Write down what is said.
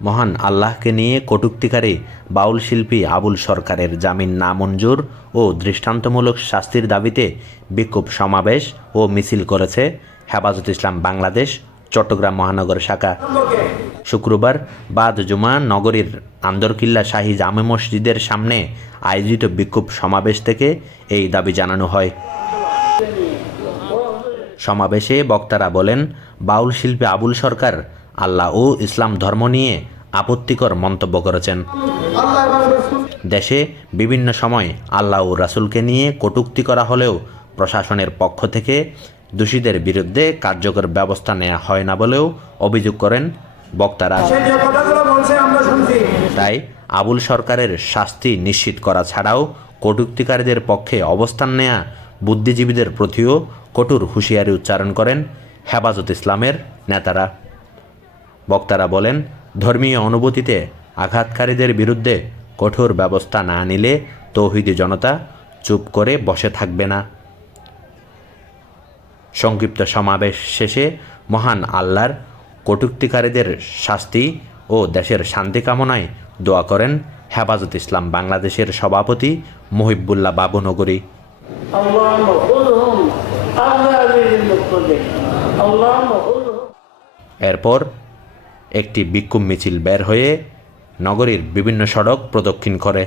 মহান আল্লাহকে নিয়ে কটুক্তিকারী বাউল শিল্পী আবুল সরকারের জামিন নামঞ্জুর ও দৃষ্টান্তমূলক শাস্তির দাবিতে বিক্ষোভ সমাবেশ ও মিছিল করেছে হেফাজত ইসলাম বাংলাদেশ, চট্টগ্রাম মহানগর শাখা। শুক্রবার বাদ জুমা নগরীর আন্দরকিল্লা শাহী জামে মসজিদের সামনে আয়োজিত বিক্ষোভ সমাবেশ থেকে এই দাবি জানানো হয়। সমাবেশে বক্তারা বলেন, বাউল শিল্পী আবুল সরকার আল্লাহ ও ইসলাম ধর্ম নিয়ে আপত্তিকর মন্তব্য করেছেন। দেশে বিভিন্ন সময় আল্লাহ ও রাসুলকে নিয়ে কটূক্তি করা হলেও প্রশাসনের পক্ষ থেকে দোষীদের বিরুদ্ধে কার্যকর ব্যবস্থা নেওয়া হয় না বলেও অভিযোগ করেন বক্তারা। তাই আবুল সরকারের শাস্তি নিশ্চিত করা ছাড়াও কটূক্তিকারীদের পক্ষে অবস্থান নেয়া বুদ্ধিজীবীদের প্রতিও কঠোর হুঁশিয়ারি উচ্চারণ করেন হেফাজত ইসলামের নেতারা। বক্তারা বলেন ধর্মীয় অনুভূতিতে আঘাতকারীদের বিরুদ্ধে কঠোর ব্যবস্থা না নিলে তৌহিদি জনতা চুপ করে বসে থাকবে না। সংক্ষিপ্ত সমাবেশ শেষে মহান আল্লাহর কটুক্তিকারীদের শাস্তি ও দেশের শান্তি কামনায় দোয়া করেন হেফাজত ইসলাম বাংলাদেশের সভাপতি মহিবুল্লাহ বাবুনগরী এরপর একটি বিক্ষোভ মিছিল বের হয়ে নগরীর বিভিন্ন সড়ক প্রদক্ষিণ করে।